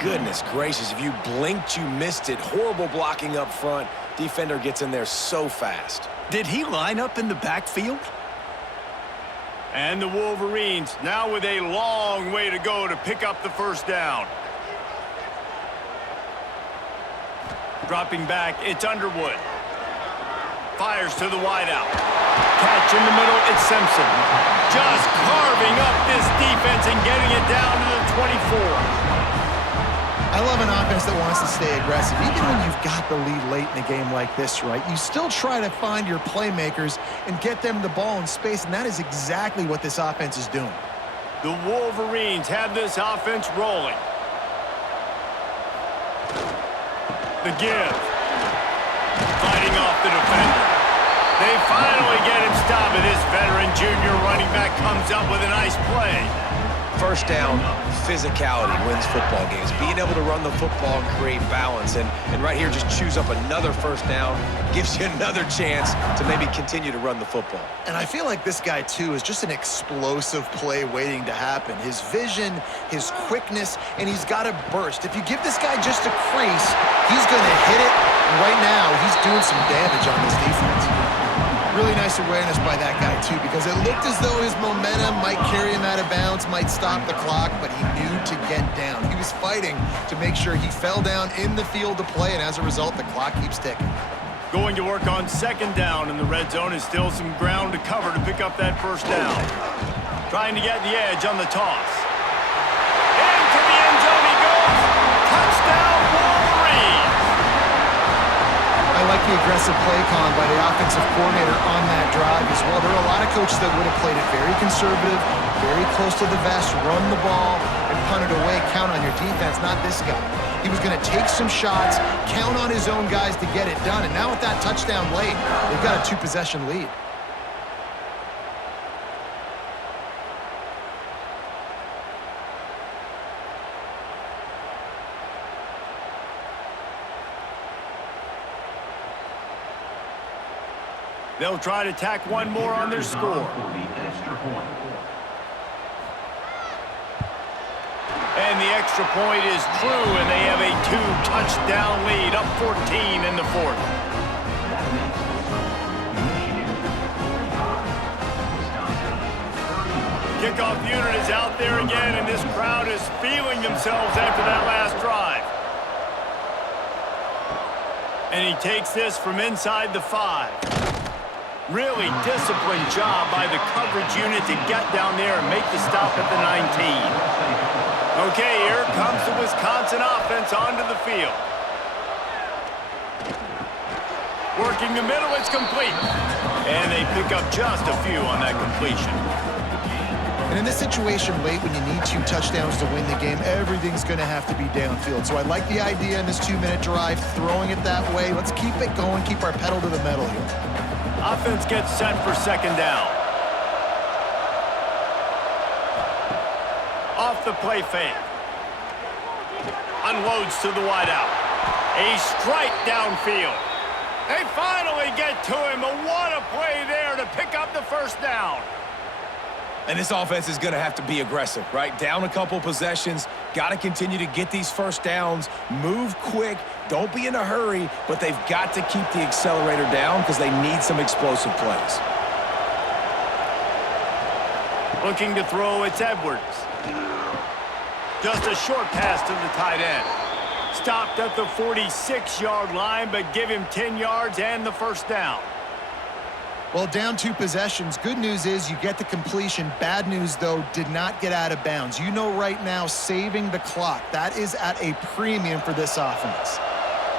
Goodness gracious, if you blinked, you missed it. Horrible blocking up front. Defender gets in there so fast. Did he line up in the backfield? And the Wolverines now with a long way to go to pick up the first down. Dropping back, it's Underwood. Fires to the wideout. Catch in the middle, it's Simpson. Just carving up this defense and getting it down to the 24. I love an offense that wants to stay aggressive. Even when you've got the lead late in a game like this, right, you still try to find your playmakers and get them the ball in space, and that is exactly what this offense is doing. The Wolverines have this offense rolling. The give. Fighting off the defender. They finally get him stopped, and this veteran junior running back comes up with a nice play. First down, physicality wins football games. Being able to run the football and create balance. And right here, just choose up another first down, gives you another chance to maybe continue to run the football. And I feel like this guy, too, is just an explosive play waiting to happen. His vision, his quickness, and he's got a burst. If you give this guy just a crease, he's going to hit it. And right now, he's doing some damage on this defense. Really nice awareness by that guy, too, because it looked as though his momentum might carry him out of bounds, might stop the clock, but he knew to get down. He was fighting to make sure he fell down in the field to play, and as a result, the clock keeps ticking. Going to work on second down, and the red zone is still some ground to cover to pick up that first down. Trying to get the edge on the toss. Into the end zone he goes. Touchdown, Wolverines! I like the aggressive play call by the offensive coordinator on that drive as well. There are a lot of coaches that would have played it very conservative, very close to the vest, run the ball, and punt it away, count on your defense. Not this guy. He was going to take some shots, count on his own guys to get it done, and now with that touchdown late, they've got a two-possession lead. They'll try to tack one more on their score. And the extra point is true, and they have a two-touchdown lead, up 14 in the fourth. Kickoff unit is out there again, and this crowd is feeling themselves after that last drive. And he takes this from inside the 5. Really disciplined job by the coverage unit to get down there and make the stop at the 19. Okay, here comes the Wisconsin offense onto the field. Working the middle, it's complete. And they pick up just a few on that completion. And in this situation late when you need 2 touchdowns to win the game, everything's going to have to be downfield. So I like the idea in this 2-minute drive, throwing it that way. Let's keep it going, keep our pedal to the metal here. Offense gets set for second down. Off the play fake. Unloads to the wideout. A strike downfield. They finally get to him, but what a play there to pick up the first down. And this offense is going to have to be aggressive, right? Down a couple possessions, got to continue to get these first downs, move quick, don't be in a hurry, but they've got to keep the accelerator down because they need some explosive plays. Looking to throw, it's Edwards. Just a short pass to the tight end. Stopped at the 46-yard line, but give him 10 yards and the first down. Well, down 2 possessions. Good news is you get the completion. Bad news, though, did not get out of bounds. You know right now, saving the clock, that is at a premium for this offense.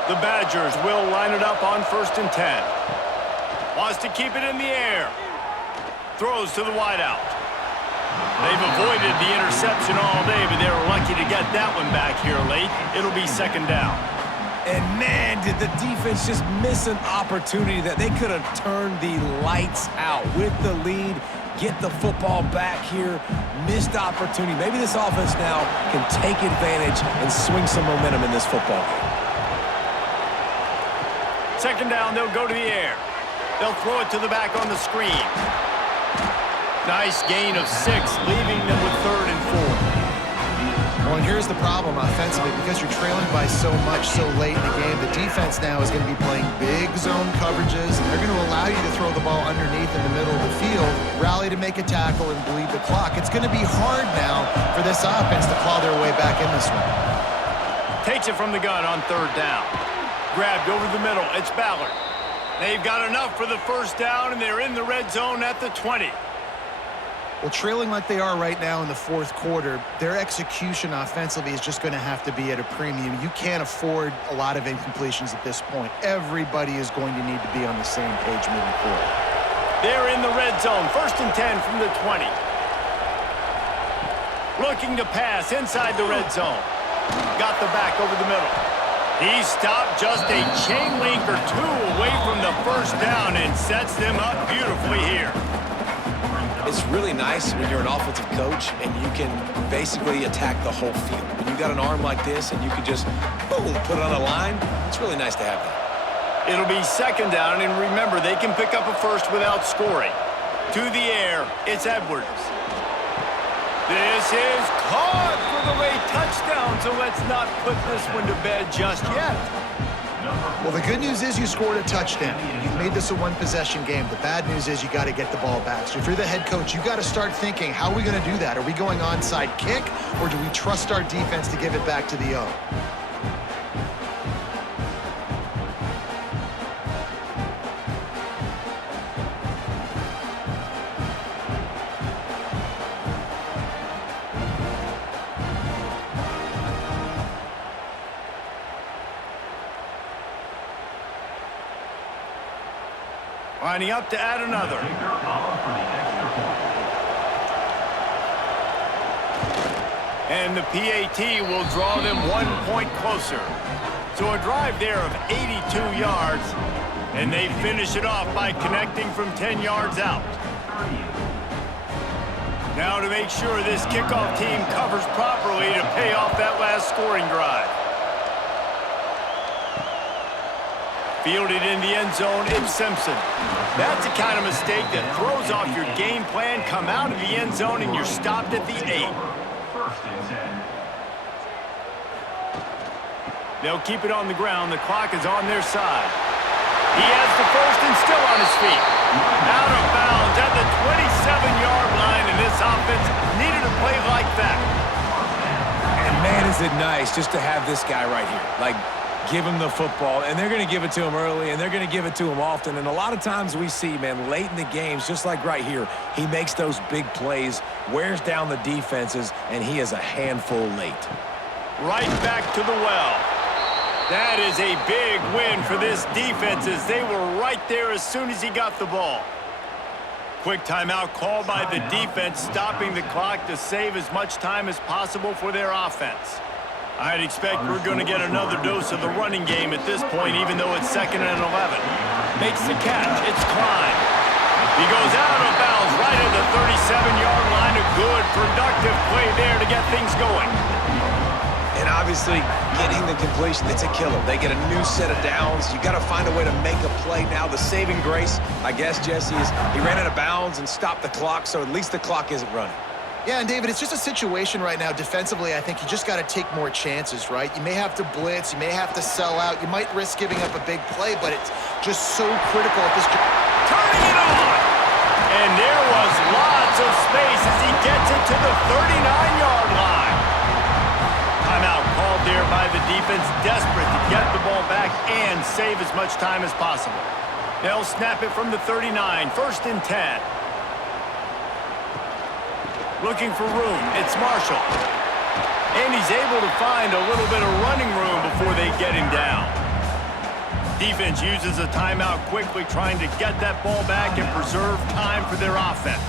The Badgers will line it up on 1st and 10. Wants to keep it in the air. Throws to the wideout. They've avoided the interception all day, but they were lucky to get that one back here late. It'll be 2nd down. And man, did the defense just miss an opportunity that they could have turned the lights out with the lead, get the football back here, missed opportunity. Maybe this offense now can take advantage and swing some momentum in this football game. 2nd down, they'll go to the air. They'll throw it to the back on the screen. Nice gain of 6, leaving them with 3rd and 4. Well, and here's the problem offensively. Because you're trailing by so much so late in the game, the defense now is going to be playing big zone coverages, and they're going to allow you to throw the ball underneath in the middle of the field, rally to make a tackle, and bleed the clock. It's going to be hard now for this offense to claw their way back in this one. Takes it from the gun on 3rd down. Grabbed over the middle. It's Ballard. They've got enough for the first down, and they're in the red zone at the 20. Well, trailing like they are right now in the 4th quarter, their execution offensively is just going to have to be at a premium. You can't afford a lot of incompletions at this point. Everybody is going to need to be on the same page moving forward. They're in the red zone. 1st and 10 from the 20. Looking to pass inside the red zone. Got the back over the middle. He stopped just a chain link or 2 away from the first down and sets them up beautifully here. It's really nice when you're an offensive coach and you can basically attack the whole field. When you got an arm like this and you can just, boom, put it on a line, it's really nice to have that. It'll be 2nd down, and remember, they can pick up a first without scoring. To the air, it's Edwards. This is caught for the late touchdown, so let's not put this one to bed just yet. Well, the good news is you scored a touchdown. You've made this a 1-possession game. The bad news is you got to get the ball back. So if you're the head coach, you got to start thinking, how are we going to do that? Are we going onside kick, or do we trust our defense to give it back to the O? Lining up to add another. And the PAT will draw them 1 point closer. So a drive there of 82 yards, and they finish it off by connecting from 10 yards out. Now to make sure this kickoff team covers properly to pay off that last scoring drive. Fielded in the end zone, it's Simpson. That's the kind of mistake that throws off your game plan. Come out of the end zone and you're stopped at the 8. They'll keep it on the ground. The clock is on their side. He has the first and still on his feet. Out of bounds at the 27-yard line, and this offense needed a play like that. And man, is it nice just to have this guy right here. Like, give him the football, and they're going to give it to him early, and they're going to give it to him often. And a lot of times we see, man, late in the games, just like right here, he makes those big plays, wears down the defenses, and he is a handful late. Right back to the well. That is a big win for this defense as they were right there as soon as he got the ball. Quick timeout called by the defense, stopping the clock to save as much time as possible for their offense. I'd expect we're going to get another dose of the running game at this point, even though it's 2nd and 11. Makes the catch. It's Klein. He goes out of bounds right at the 37-yard line. A good, productive play there to get things going. And obviously, obviously, getting the completion, it's a killer. They get a new set of downs. You got to find a way to make a play now. The saving grace, I guess, Jesse, is he ran out of bounds and stopped the clock, so at least the clock isn't running. Yeah, and David, it's just a situation right now defensively. I think you just got to take more chances, right? You may have to blitz, you may have to sell out, you might risk giving up a big play, but it's just so critical at this. Turning it on! And there was lots of space as he gets it to the 39-yard line. Timeout called there by the defense, desperate to get the ball back and save as much time as possible. They'll snap it from the 39, 1st and 10. Looking for room, it's Marshall. And he's able to find a little bit of running room before they get him down. Defense uses a timeout quickly, trying to get that ball back and preserve time for their offense.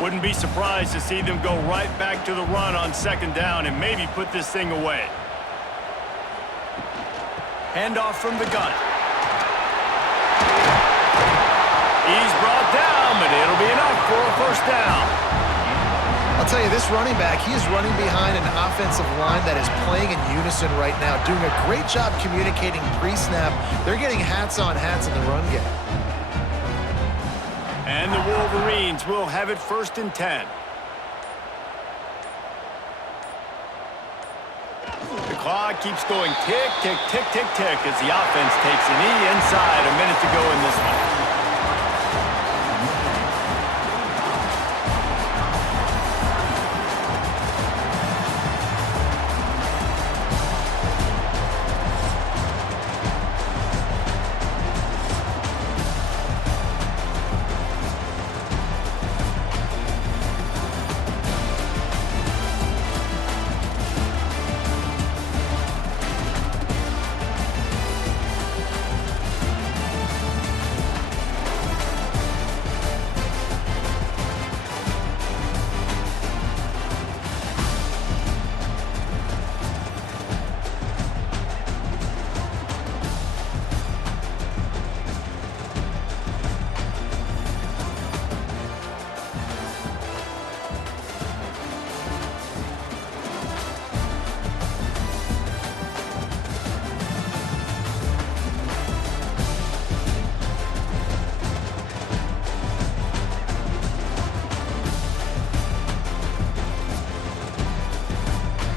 Wouldn't be surprised to see them go right back to the run on 2nd down and maybe put this thing away. Handoff from the gun. He's brought down, but it'll be enough for a 1st down. I'll tell you, this running back, he is running behind an offensive line that is playing in unison right now, doing a great job communicating pre-snap. They're getting hats on hats in the run game. And the Wolverines will have it 1st and 10. The clock keeps going tick, tick, tick, tick, tick as the offense takes a knee inside. A minute to go in this one.